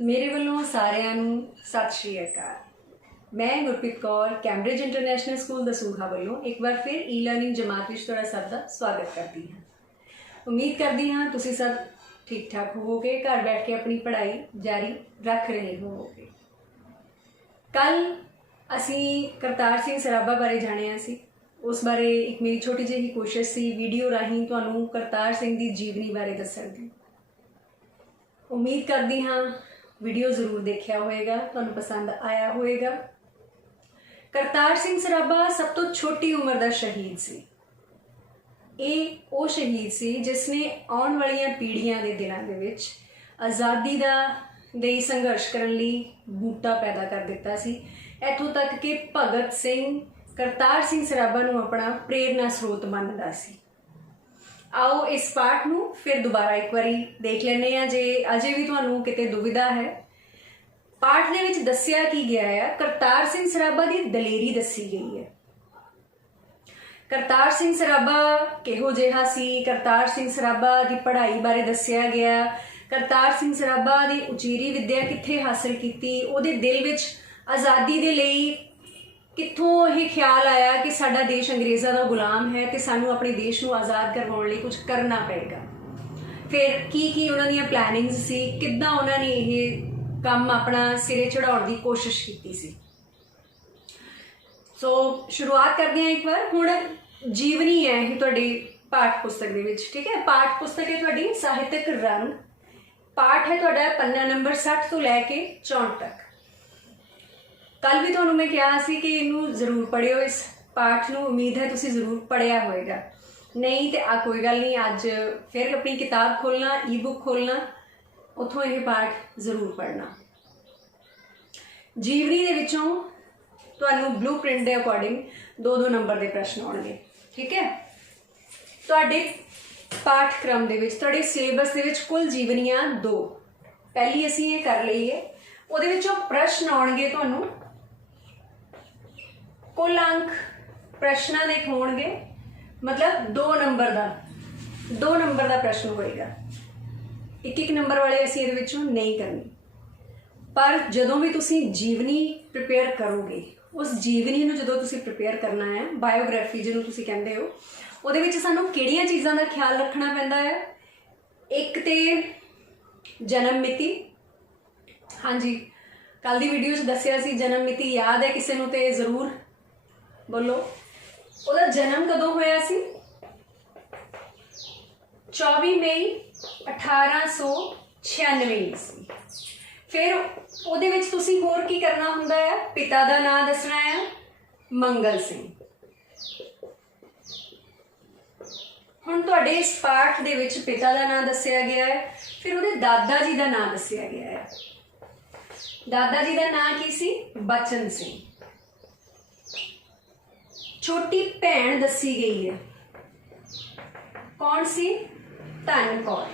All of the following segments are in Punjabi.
मेरे वालों सारिਆਂ ਨੂੰ सत श्री अकाल। मैं Gurpreet Kaur Cambridge international school Dasuya वालों एक बार फिर ई लर्निंग जमात में तुहाडा सब का स्वागत करती हाँ। उम्मीद करती हाँ तुसीं सब ठीक ठाक होवोगे, घर बैठ के अपनी पढ़ाई जारी रख रहे होवोगे। कल असी करतार सिंह सराभा बारे जानिया सी, उस बारे एक मेरी छोटी जी कोशिश सी वीडियो राही तुहानूं करतार सिंह की जीवनी बारे दस्सण दी। उम्मीद करती हाँ वीडियो जरूर देखा होएगा, तुहानूं पसंद आया होएगा। करतार सिंह सराभा सब तो छोटी उम्र का शहीद सी। ये वो शहीद सी जिसने आने वाली पीढ़ियां के दिनों के विच आज़ादी का दे संघर्ष करने लई बूटा पैदा कर दिता सी। इत्थों तक कि भगत सिंह करतार सिंह सराभा नूं अपना प्रेरणा स्रोत मानदा सी। आओ इस पाठ नूं फिर दोबारा एक बारी देख लैने आ जे अजे भी तुहानूं किते दुविधा है। पाठ दे विच दस्सिया की गया है, करतार सिंह सराभा की दलेरी दसी गई है। करतार सिंह सराभा किहो जिहा सी, करतार सिंह सराभा की पढ़ाई बारे दस्सिया गया, करतार सिंह सराभा की उचेरी विद्या कित्थे हासिल कीती, उहदे दिल विच आज़ादी दे लई कित्थों यह ख्याल आया कि साडा देश अंग्रेज़ों का गुलाम है तो सानू अपने देश को आज़ाद करवाउण लई कुछ करना पेगा। फिर की उन्हां दीयां प्लैनिंग्स सी, किद्दां उन्होंने यह काम अपना सिरे चढ़ाउण की कोशिश की सी। सो शुरुआत करते हैं एक बार। हुण जीवनी है ये तुहाडी पाठ पुस्तक दे विच, ठीक है। पाठ पुस्तक है तुहाडी साहित्यक रंग। पाठ है तुहाडा पन्ना नंबर 60 तो लैके 64 तक। कल भी तुहानूं मैं कहा सी कि इनू जरूर पढ़ियो, इस पाठ नूं। उम्मीद है तुसीं जरूर पढ़िया होएगा, नहीं तो कोई गल नहीं, अज फिर अपनी किताब खोलना, ई बुक खोलना, उतों यह पाठ जरूर पढ़ना। जीवनी दे विचों तुहानूं ब्लू प्रिंट के अकॉर्डिंग 2-2 नंबर के प्रश्न आउणगे, ठीक है। तुहाडे पाठक्रम दे विच, तुहाडे सिलेबस दे विच कुल जीवनियां 2, पहली असीं ये कर लई है। उहदे विचों प्रश्न आउणगे तुहानूं, कुल अंक प्रश्नां दे होणगे, मतलब 2 नंबर का प्रश्न होएगा। एक नंबर वाले असीं इहदे विचों नहीं करनी। पर जदों भी तुसीं जीवनी प्रिपेयर करोगे, उस जीवनी नूं जदों तुसीं प्रिपेयर करना है, बायोग्राफी जिहनूं तुसीं कहंदे हो, उहदे विच सानूं किहड़ियां चीज़ां दा ख्याल रखना पैंदा है। एक ते जन्म मिति, हाँ जी कल की वीडियो च दस्सिया सी, जन्म मिति याद है किसी नूं ते जरूर बोलो। उहदा जन्म कदों होया सी? 24 मई 1896 ईस्वी। फिर उहदे विच तुसीं होर की करना हुंदा है, पिता का नाम दसना है, मंगल सिंह। हुण तुहाडे इस पाठ दे विच पिता का नाम दस्सिया गया है, फिर उहदे दादा जी का नाम दस्सिया गया है। दादा जी का नाम की सी? बचन सिंह। छोटी भैन दसी गई है, कौन सी? धन कौर।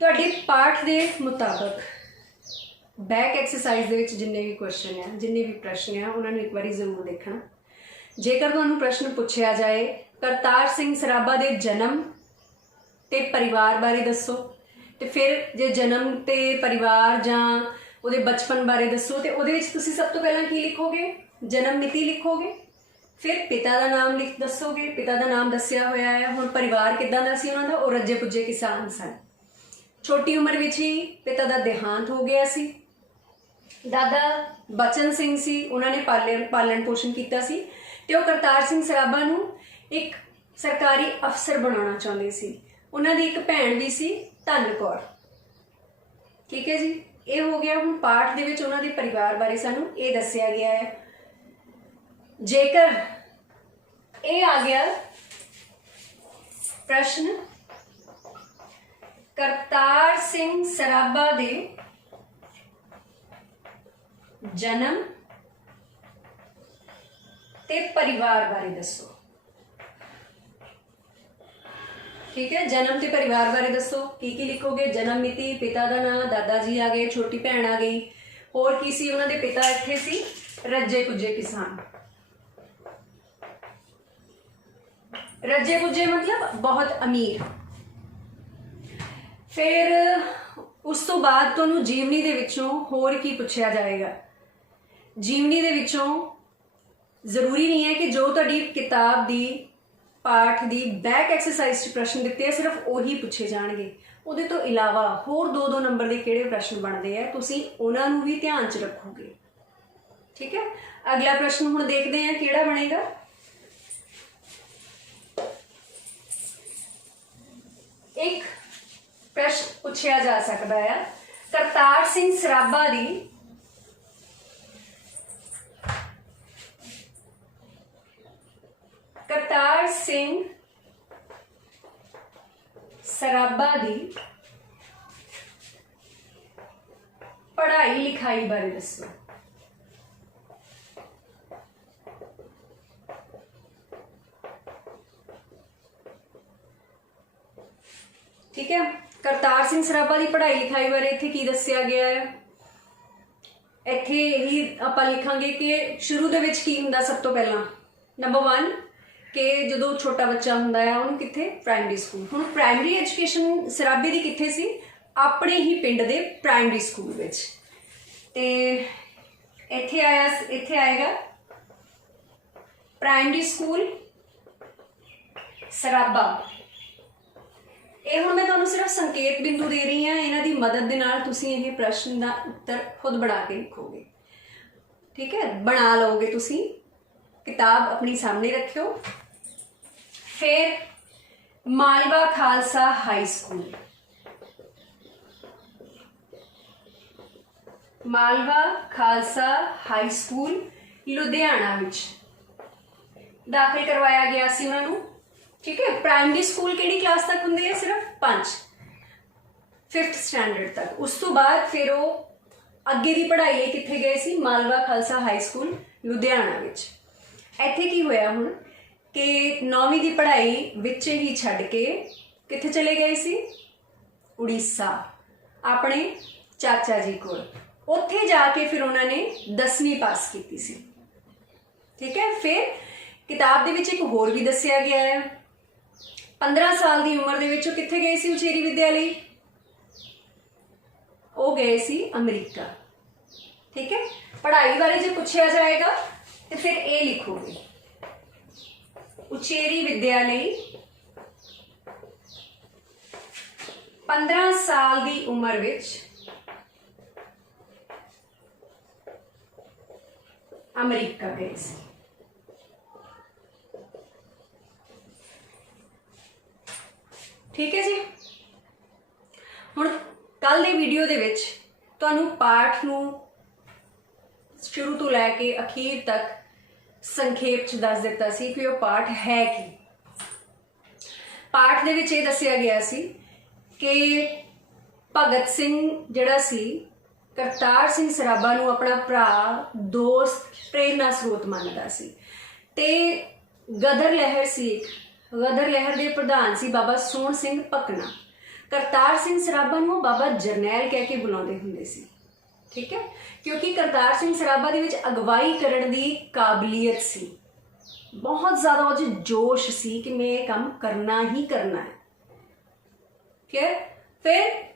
तुहाडे पाठ के मुताबिक बैक एक्सरसाइज दे विच जिन्ने भी क्वेश्चन है, जिन्ने भी प्रश्न है, उन्होंने एक बार जरूर देखना। जेकर तुहानूं प्रश्न पूछा जाए करतार सिंह सराभा के जन्म ते परिवार बारे दसो, तो फिर जे जन्म ते परिवार जां उहदे बचपन बारे दसो, तो उहदे विच तुसीं सब तो पहला की लिखोगे? जन्म मिति लिखोगे। फिर पिता का नाम दसोगे, पिता का नाम दस्सिया होया है। हुण परिवार किदां दा सी उन्हां दा? वो रज्जे पुज्जे किसान सन। छोटी उम्र विच ही पिता का देहांत हो गया सी। दादा बचन सिंह सी, उन्होंने पालन पोषण किया सी, ते वो करतार सिंह सराभा नूं एक सरकारी अफसर बनाना चाहते सी। उन्हां दी एक भैन भी सी, धन कौर। ठीक है जी, ये हो गया। हुण पाठ दे विच उन्हां दे परिवार बारे सानूं ये दस्सिया गया है। जेकर ये आ गया प्रश्न करतार सिंह सराभा दे जन्म ते परिवार बारे दसो, ठीक है। जन्म ते परिवार बारे दसो, की लिखोगे? जन्म मिति, पिता का नाम, दादा जी आ गए, छोटी भैन आ गई, होर की सी? उन्होंने पिता इत्थे सी रज्जे पुज्जे किसान। रज्जे पुज्जे मतलब बहुत अमीर। ਫਿਰ ਉਸ ਤੋਂ ਬਾਅਦ ਤੁਹਾਨੂੰ ਜੀਵਨੀ ਦੇ ਵਿੱਚੋਂ ਹੋਰ ਕੀ ਪੁੱਛਿਆ ਜਾਏਗਾ। ਜੀਵਨੀ ਦੇ ਵਿੱਚੋਂ ਜ਼ਰੂਰੀ ਨਹੀਂ ਹੈ ਕਿ ਜੋ ਤੁਹਾਡੀ ਕਿਤਾਬ ਦੀ ਪਾਠ ਦੀ ਬੈਕ ਐਕਸਰਸਾਈਜ਼ 'ਚ ਪ੍ਰਸ਼ਨ ਦਿੱਤੇ ਆ ਸਿਰਫ ਉਹੀ ਪੁੱਛੇ ਜਾਣਗੇ। ਉਹਦੇ ਤੋਂ ਇਲਾਵਾ ਹੋਰ 2-2 ਨੰਬਰ ਦੇ ਕਿਹੜੇ ਪ੍ਰਸ਼ਨ ਬਣਦੇ ਆ ਤੁਸੀਂ ਉਹਨਾਂ ਨੂੰ ਵੀ ਧਿਆਨ 'ਚ ਰੱਖੋਗੇ। ਠੀਕ ਹੈ, ਅਗਲਾ ਪ੍ਰਸ਼ਨ ਹੁਣ ਦੇਖਦੇ ਹਾਂ ਕਿਹੜਾ ਬਣੇਗਾ। ਇੱਕ ਪ੍ਰਸ਼ਨ ਪੁੱਛਿਆ ਜਾ ਸਕਦਾ ਹੈ, ਕਰਤਾਰ ਸਿੰਘ ਸਰਾਭਾ ਦੀ ਕਰਤਾਰ ਸਿੰਘ ਸਰਾਭਾ ਦੀ ਪੜ੍ਹਾਈ ਲਿਖਾਈ ਬਾਰੇ ਦੱਸੋ। ਠੀਕ ਹੈ, ਕਰਤਾਰ ਸਿੰਘ ਸਰਾਭਾ ਦੀ ਪੜ੍ਹਾਈ ਲਿਖਾਈ ਬਾਰੇ ਇੱਥੇ ਕੀ ਦੱਸਿਆ ਗਿਆ ਹੈ। ਇੱਥੇ ਇਹੀ ਆਪਾਂ ਲਿਖਾਂਗੇ ਕਿ ਸ਼ੁਰੂ ਦੇ ਵਿੱਚ ਕੀ ਹੁੰਦਾ। ਸਭ ਤੋਂ ਪਹਿਲਾਂ ਨੰਬਰ 1 ਕਿ ਜਦੋਂ ਛੋਟਾ ਬੱਚਾ ਹੁੰਦਾ ਹੈ ਉਹਨੂੰ ਕਿੱਥੇ, ਪ੍ਰਾਇਮਰੀ ਸਕੂਲ। ਹੁਣ ਪ੍ਰਾਇਮਰੀ ਐਜੂਕੇਸ਼ਨ ਸਰਾਭੇ ਦੀ ਕਿੱਥੇ ਸੀ, ਆਪਣੇ ਹੀ ਪਿੰਡ ਦੇ ਪ੍ਰਾਇਮਰੀ ਸਕੂਲ ਵਿੱਚ। ਤੇ ਇੱਥੇ ਆਏਗਾ ਪ੍ਰਾਇਮਰੀ ਸਕੂਲ ਸਰਾਭਾ। ਇਹ ਹੁਣ ਮੈਂ ਤੁਹਾਨੂੰ ਸਿਰਫ ਸੰਕੇਤ ਬਿੰਦੂ ਦੇ ਰਹੀ ਹਾਂ, ਇਹਨਾਂ ਦੀ ਮਦਦ ਦੇ ਨਾਲ ਤੁਸੀਂ ਇਹ ਪ੍ਰਸ਼ਨ ਦਾ ਉੱਤਰ ਖੁਦ ਬਣਾ ਕੇ ਲਿਖੋਗੇ। ਠੀਕ ਹੈ, ਬਣਾ ਲਓਗੇ ਤੁਸੀਂ, ਕਿਤਾਬ ਆਪਣੀ ਸਾਹਮਣੇ ਰੱਖਿਓ। ਫਿਰ Malwa Khalsa high school, Malwa Khalsa high school Ludhiana ਵਿੱਚ ਦਾਖਲ ਕਰਵਾਇਆ ਗਿਆ ਸੀ ਉਹਨਾਂ ਨੂੰ। ਠੀਕ ਹੈ, ਪ੍ਰਾਇਮਰੀ ਸਕੂਲ ਕਿਹੜੀ ਕਲਾਸ ਤੱਕ ਹੁੰਦੀ ਹੈ, ਸਿਰਫ 5th ਸਟੈਂਡਰਡ ਤੱਕ। ਉਸ ਤੋਂ ਬਾਅਦ ਫਿਰ ਉਹ ਅੱਗੇ ਦੀ ਪੜ੍ਹਾਈ ਲਈ ਕਿੱਥੇ ਗਏ ਸੀ, ਮਾਲਵਾ ਖਾਲਸਾ ਹਾਈ ਸਕੂਲ ਲੁਧਿਆਣਾ ਵਿੱਚ। ਇੱਥੇ ਕੀ ਹੋਇਆ ਹੁਣ ਕਿ 9ਵੀਂ ਦੀ ਪੜ੍ਹਾਈ ਵਿੱਚ ਹੀ ਛੱਡ ਕੇ ਕਿੱਥੇ ਚਲੇ ਗਏ ਸੀ, ਉੜੀਸਾ, ਆਪਣੇ ਚਾਚਾ ਜੀ ਕੋਲ। ਉੱਥੇ ਜਾ ਕੇ ਫਿਰ ਉਹਨਾਂ ਨੇ 10ਵੀਂ ਪਾਸ ਕੀਤੀ ਸੀ। ਠੀਕ ਹੈ, ਫਿਰ ਕਿਤਾਬ ਦੇ ਵਿੱਚ ਇੱਕ ਹੋਰ ਵੀ ਦੱਸਿਆ ਗਿਆ ਹੈ, 15 ਸਾਲ ਦੀ ਉਮਰ ਦੇ ਵਿੱਚ ਉਹ ਕਿੱਥੇ ਗਏ ਸੀ ਉਚੇਰੀ ਵਿੱਦਿਆ ਲਈ, ਉਹ ਗਏ ਸੀ ਅਮਰੀਕਾ। ਠੀਕ ਹੈ, ਪੜ੍ਹਾਈ ਬਾਰੇ ਜੇ ਪੁੱਛਿਆ ਜਾਏਗਾ ਤੇ ਫਿਰ ਇਹ ਲਿਖੋਗੇ, ਉਚੇਰੀ ਵਿੱਦਿਆ ਲਈ 15 ਸਾਲ ਦੀ ਉਮਰ ਵਿੱਚ ਅਮਰੀਕਾ ਗਏ ਸੀ। ਠੀਕ ਹੈ ਜੀ, ਹੁਣ ਕੱਲ ਦੇ ਵੀਡੀਓ ਦੇ ਵਿੱਚ ਤੁਹਾਨੂੰ ਪਾਠ ਨੂੰ ਸ਼ੁਰੂ ਤੋਂ ਲੈ ਕੇ ਅਖੀਰ ਤੱਕ ਸੰਖੇਪ ਚ ਦੱਸ ਦਿੱਤਾ ਸੀ ਕਿ ਉਹ ਪਾਠ ਹੈ ਕੀ। ਪਾਠ ਦੇ ਵਿੱਚ ਇਹ ਦੱਸਿਆ ਗਿਆ ਸੀ ਕਿ ਭਗਤ ਸਿੰਘ ਜਿਹੜਾ ਸੀ ਕਰਤਾਰ ਸਿੰਘ ਸਰਾਭਾ ਨੂੰ ਆਪਣਾ ਭਰਾ, ਦੋਸਤ, ਪ੍ਰੇਰਨਾ ਸਰੋਤ ਮੰਨਦਾ ਸੀ। ਤੇ ਗਦਰ ਲਹਿਰ ਸੀ, ਗਦਰ ਲਹਿਰ ਦੇ ਪ੍ਰਧਾਨ ਸੀ ਬਾਬਾ ਸੋਹਣ ਸਿੰਘ ਭਕਨਾ। ਕਰਤਾਰ ਸਿੰਘ ਸਰਾਭਾ ਨੂੰ ਬਾਬਾ ਜਰਨੈਲ ਕਹਿ ਕੇ ਬੁਲਾਉਂਦੇ ਹੁੰਦੇ ਸੀ। ਠੀਕ ਹੈ, ਕਿਉਂਕਿ ਕਰਤਾਰ ਸਿੰਘ ਸਰਾਭਾ ਦੇ ਵਿੱਚ ਅਗਵਾਈ ਕਰਨ ਦੀ ਕਾਬਲੀਅਤ ਸੀ, ਬਹੁਤ ਜ਼ਿਆਦਾ ਉਹ 'ਚ ਜੋਸ਼ ਸੀ ਕਿ ਮੈਂ ਇਹ ਕੰਮ ਕਰਨਾ ਹੀ ਕਰਨਾ ਹੈ। ਠੀਕ ਹੈ, ਫਿਰ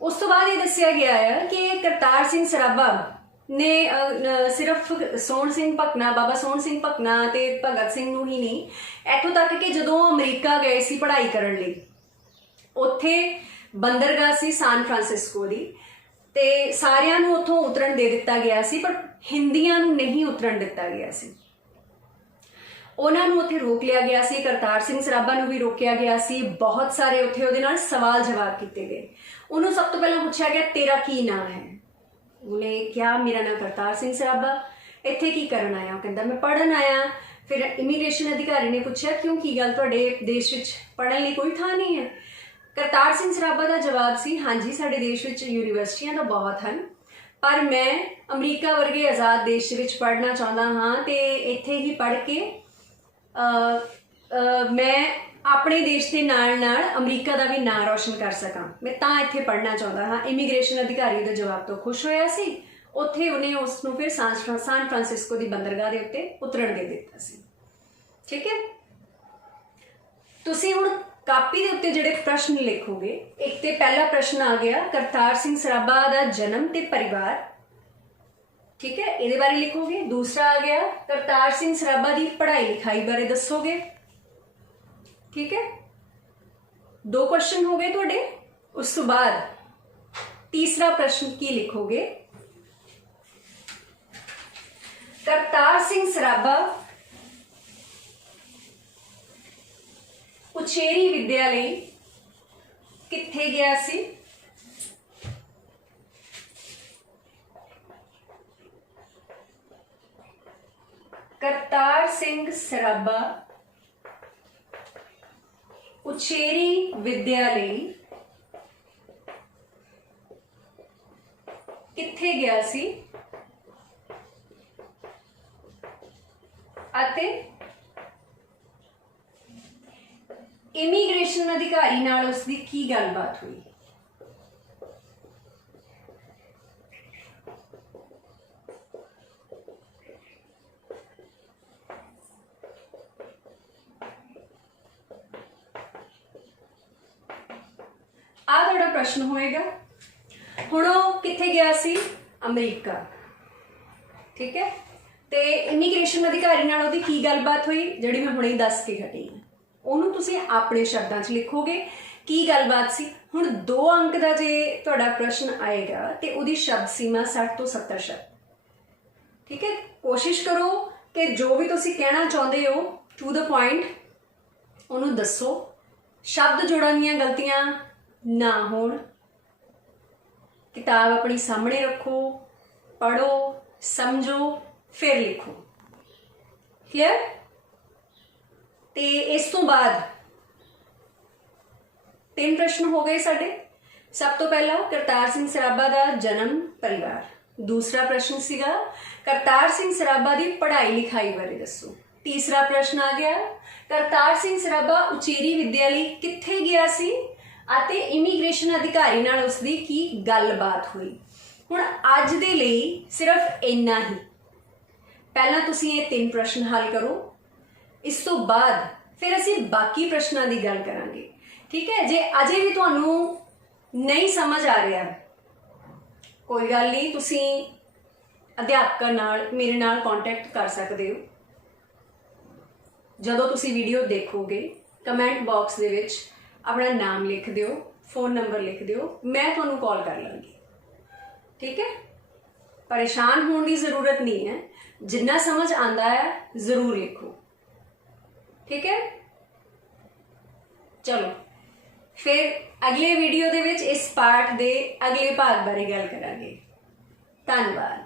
ਉਸ ਤੋਂ ਬਾਅਦ ਇਹ ਦੱਸਿਆ ਗਿਆ ਹੈ ਕਿ ਕਰਤਾਰ ਸਿੰਘ ਸਰਾਭਾ ਨੇ ਸਿਰਫ ਸੋਹਣ ਸਿੰਘ ਭਕਨਾ, ਬਾਬਾ ਸੋਹਣ ਸਿੰਘ ਭਕਨਾ ਤੇ ਭਗਤ ਸਿੰਘ ਨੂੰ ਹੀ ਨਹੀਂ, ਇੱਥੋਂ ਤੱਕ ਕਿ ਜਦੋਂ ਅਮਰੀਕਾ ਗਏ ਸੀ ਪੜ੍ਹਾਈ ਕਰਨ ਲਈ, ਉੱਥੇ ਬੰਦਰਗਾਹ ਸੀ ਸਾਨ ਫਰਾਂਸਿਸਕੋ ਦੀ, ਤੇ ਸਾਰਿਆਂ ਨੂੰ ਉੱਥੋਂ ਉਤਰਨ ਦੇ ਦਿੱਤਾ ਗਿਆ ਸੀ, ਪਰ ਹਿੰਦੀਆਂ ਨੂੰ ਨਹੀਂ ਉਤਰਨ ਦਿੱਤਾ ਗਿਆ ਸੀ। ਉਹਨਾਂ ਨੂੰ ਉੱਥੇ ਰੋਕ ਲਿਆ ਗਿਆ ਸੀ, ਕਰਤਾਰ ਸਿੰਘ ਸਰਾਭਾ ਨੂੰ ਵੀ ਰੋਕਿਆ ਗਿਆ ਸੀ। ਬਹੁਤ ਸਾਰੇ ਉੱਥੇ ਉਹਦੇ ਨਾਲ ਸਵਾਲ ਜਵਾਬ ਕੀਤੇ ਗਏ। ਉਹਨੂੰ ਸਭ ਤੋਂ ਪਹਿਲਾਂ ਪੁੱਛਿਆ ਗਿਆ ਤੇਰਾ ਕੀ ਨਾਮ ਹੈ, ਉਹਨੇ ਕਿਹਾ ਮੇਰਾ ਨਾਮ ਕਰਤਾਰ ਸਿੰਘ ਸਰਾਭਾ। ਇੱਥੇ ਕੀ ਕਰਨ ਆਇਆ, ਉਹ ਕਹਿੰਦਾ ਮੈਂ ਪੜ੍ਹਨ ਆਇਆ। ਫਿਰ ਇਮੀਗ੍ਰੇਸ਼ਨ ਅਧਿਕਾਰੀ ਨੇ ਪੁੱਛਿਆ ਕਿਉਂ, ਕੀ ਗੱਲ ਤੁਹਾਡੇ ਦੇਸ਼ ਵਿੱਚ ਪੜ੍ਹਨ ਲਈ ਕੋਈ ਥਾਂ ਨਹੀਂ ਹੈ। ਕਰਤਾਰ ਸਿੰਘ ਸਰਾਭਾ ਦਾ ਜਵਾਬ ਸੀ, ਹਾਂਜੀ ਸਾਡੇ ਦੇਸ਼ ਵਿੱਚ ਯੂਨੀਵਰਸਿਟੀਆਂ ਤਾਂ ਬਹੁਤ ਹਨ, ਪਰ ਮੈਂ ਅਮਰੀਕਾ ਵਰਗੇ ਆਜ਼ਾਦ ਦੇਸ਼ ਵਿੱਚ ਪੜ੍ਹਨਾ ਚਾਹੁੰਦਾ ਹਾਂ ਤੇ ਇੱਥੇ ਹੀ ਪੜ੍ਹ ਕੇ ਮੈਂ ਆਪਣੇ ਦੇਸ਼ ਦੇ ਨਾਲ ਨਾਲ ਅਮਰੀਕਾ ਦਾ ਵੀ ਨਾਂ ਰੌਸ਼ਨ ਕਰ ਸਕਾਂ, ਮੈਂ ਤਾਂ ਇੱਥੇ ਪੜ੍ਹਨਾ ਚਾਹੁੰਦਾ ਹਾਂ। ਇਮੀਗ੍ਰੇਸ਼ਨ ਅਧਿਕਾਰੀ ਦੇ ਜਵਾਬ ਤੋਂ ਖੁਸ਼ ਹੋਇਆ ਸੀ। ਉੱਥੇ ਉਹਨੇ ਉਸ ਨੂੰ ਫਿਰ ਸਾਨ ਫਰਾਂਸਿਸਕੋ ਦੀ ਬੰਦਰਗਾਹ ਦੇ ਉੱਤੇ ਉਤਰਨ ਦੇ ਦਿੱਤਾ ਸੀ। ਠੀਕ ਹੈ, ਤੁਸੀਂ ਹੁਣ ਕਾਪੀ ਦੇ ਉੱਤੇ ਜਿਹੜੇ ਪ੍ਰਸ਼ਨ ਲਿਖੋਗੇ, ਇੱਕ ਤੇ ਪਹਿਲਾ ਪ੍ਰਸ਼ਨ ਆ ਗਿਆ ਕਰਤਾਰ ਸਿੰਘ ਸਰਾਭਾ ਦਾ ਜਨਮ ਤੇ ਪਰਿਵਾਰ, ਠੀਕ ਹੈ, ਇਹਦੇ ਬਾਰੇ ਲਿਖੋਗੇ। ਦੂਸਰਾ ਆ ਗਿਆ ਕਰਤਾਰ ਸਿੰਘ ਸਰਾਭਾ ਦੀ ਪੜ੍ਹਾਈ ਲਿਖਾਈ ਬਾਰੇ ਦੱਸੋਗੇ, ਠੀਕ ਹੈ। 2 ਕੁਐਸਚਨ ਹੋ ਗਏ ਤੁਹਾਡੇ। ਉਸ ਤੋਂ ਬਾਅਦ ਤੀਸਰਾ ਪ੍ਰਸ਼ਨ ਕੀ ਲਿਖੋਗੇ? ਕਰਤਾਰ ਸਿੰਘ ਸਰਾਭਾ ਉਚੇਰੀ ਵਿੱਦਿਆ ਲਈ ਕਿੱਥੇ ਗਿਆ ਸੀ? ਕਰਤਾਰ ਸਿੰਘ ਸਰਾਭਾ ਉਚੇਰੀ ਵਿੱਦਿਆ ਲਈ ਕਿੱਥੇ ਗਿਆ ਸੀ ਅਤੇ ਇਮੀਗ੍ਰੇਸ਼ਨ ਅਧਿਕਾਰੀ ਨਾਲ ਉਸ ਦੀ ਕੀ ਗੱਲਬਾਤ ਹੋਈ? ਆ ਤੁਹਾਡਾ ਪ੍ਰਸ਼ਨ ਹੋਏਗਾ। ਹੁਣ ਉਹ ਕਿੱਥੇ ਗਿਆ ਸੀ? ਅਮਰੀਕਾ, ਠੀਕ ਹੈ। ਤੇ ਇਮੀਗ੍ਰੇਸ਼ਨ ਅਧਿਕਾਰੀ ਨਾਲ ਉਹਦੀ ਕੀ ਗੱਲਬਾਤ ਹੋਈ, ਜਿਹੜੀ ਮੈਂ ਹੁਣੇ ਦੱਸ ਕੇ ਹਟੀ ਹਾਂ, ਉਹਨੂੰ ਤੁਸੀਂ ਆਪਣੇ ਸ਼ਬਦਾਂ 'ਚ ਲਿਖੋਗੇ ਕੀ ਗੱਲਬਾਤ ਸੀ। ਹੁਣ 2 ਅੰਕ ਦਾ ਜੇ ਤੁਹਾਡਾ ਪ੍ਰਸ਼ਨ ਆਏਗਾ ਤੇ ਉਹਦੀ ਸ਼ਬਦ ਸੀਮਾ 60 ਤੋਂ 70 ਸ਼ਬਦ, ਠੀਕ ਹੈ। ਕੋਸ਼ਿਸ਼ ਕਰੋ ਕਿ ਜੋ ਵੀ ਤੁਸੀਂ ਕਹਿਣਾ ਚਾਹੁੰਦੇ ਹੋ ਟੂ ਦ ਪੁਆਇੰਟ ਉਹਨੂੰ ਦੱਸੋ। ਸ਼ਬਦ ਜੋੜਾਂ ਦੀਆਂ ਗਲਤੀਆਂ ਨਾ ਹੋਣ। ਕਿਤਾਬ ਆਪਣੀ ਸਾਹਮਣੇ ਰੱਖੋ, ਪੜ੍ਹੋ, ਸਮਝੋ, ਫਿਰ ਲਿਖੋ। ਕਲੀਅਰ? ਤੇ ਇਸ ਤੋਂ ਬਾਅਦ 3 ਪ੍ਰਸ਼ਨ ਹੋ ਗਏ ਸਾਡੇ। ਸਭ ਤੋਂ ਪਹਿਲਾਂ ਕਰਤਾਰ ਸਿੰਘ ਸਰਾਭਾ ਦਾ ਜਨਮ ਪਰਿਵਾਰ। ਦੂਸਰਾ ਪ੍ਰਸ਼ਨ ਸੀਗਾ ਕਰਤਾਰ ਸਿੰਘ ਸਰਾਭਾ ਦੀ ਪੜ੍ਹਾਈ ਲਿਖਾਈ ਬਾਰੇ ਦੱਸੋ। ਤੀਸਰਾ ਪ੍ਰਸ਼ਨ ਆ ਗਿਆ ਕਰਤਾਰ ਸਿੰਘ ਸਰਾਭਾ ਉਚੇਰੀ ਵਿੱਦਿਆ ਲਈ ਕਿੱਥੇ ਗਿਆ ਸੀ ਅਤੇ ਇਮੀਗ੍ਰੇਸ਼ਨ ਅਧਿਕਾਰੀ ਨਾਲ ਉਸ ਦੀ ਕੀ ਗੱਲਬਾਤ ਹੋਈ। ਹੁਣ ਅੱਜ ਦੇ ਲਈ ਸਿਰਫ ਇੰਨਾ ਹੀ। ਪਹਿਲਾਂ ਤੁਸੀਂ ਇਹ 3 ਪ੍ਰਸ਼ਨ ਹੱਲ ਕਰੋ। ਇਸ ਤੋਂ ਬਾਅਦ ਫਿਰ ਅਸੀਂ ਬਾਕੀ ਪ੍ਰਸ਼ਨਾਂ ਦੀ ਗੱਲ ਕਰਾਂਗੇ, ਠੀਕ ਹੈ। ਜੇ ਅਜੇ ਵੀ ਤੁਹਾਨੂੰ ਨਹੀਂ ਸਮਝ ਆ ਰਿਹਾ, ਕੋਈ ਗੱਲ ਨਹੀਂ, ਤੁਸੀਂ ਅਧਿਆਪਕਾਂ ਨਾਲ ਮੇਰੇ ਨਾਲ ਕੰਟੈਕਟ ਕਰ ਸਕਦੇ ਹੋ। ਜਦੋਂ ਤੁਸੀਂ ਵੀਡੀਓ ਦੇਖੋਗੇ ਕਮੈਂਟ ਬਾਕਸ ਦੇ ਵਿੱਚ ਆਪਣਾ ਨਾਮ ਲਿਖ ਦਿਓ, ਫੋਨ ਨੰਬਰ ਲਿਖ ਦਿਓ, ਮੈਂ ਤੁਹਾਨੂੰ ਕਾਲ ਕਰ ਲਾਂਗੀ, ਠੀਕ ਹੈ। ਪਰੇਸ਼ਾਨ ਹੋਣ ਦੀ ਜ਼ਰੂਰਤ ਨਹੀਂ ਹੈ। ਜਿੰਨਾ ਸਮਝ ਆਂਦਾ ਹੈ ਜ਼ਰੂਰ ਲਿਖੋ, ਠੀਕ ਹੈ। ਚਲੋ ਫਿਰ ਅਗਲੇ ਵੀਡੀਓ ਦੇ ਵਿੱਚ ਇਸ ਪਾਠ ਦੇ ਅਗਲੇ ਭਾਗ ਬਾਰੇ ਗੱਲ ਕਰਾਂਗੇ। ਧੰਨਵਾਦ।